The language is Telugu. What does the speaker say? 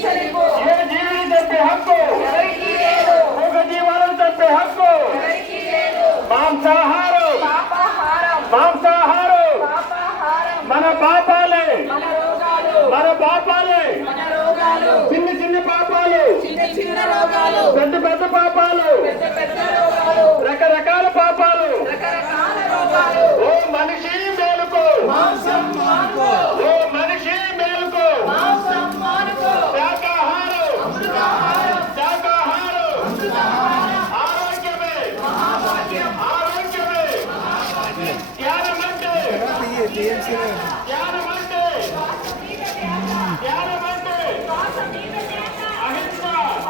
జీవించనివ్వు ఏ జీవిని చంపే హక్కు ఎవరికీ లేదు ఒక జీవనం చంపే హక్కు ఎవరికీ లేదు మాంసాహారం పాపాహారం మాంసాహారం పాపాహారం మన పాపాలే మన రోగాలు మన పాపాలే మహాభాగ్యం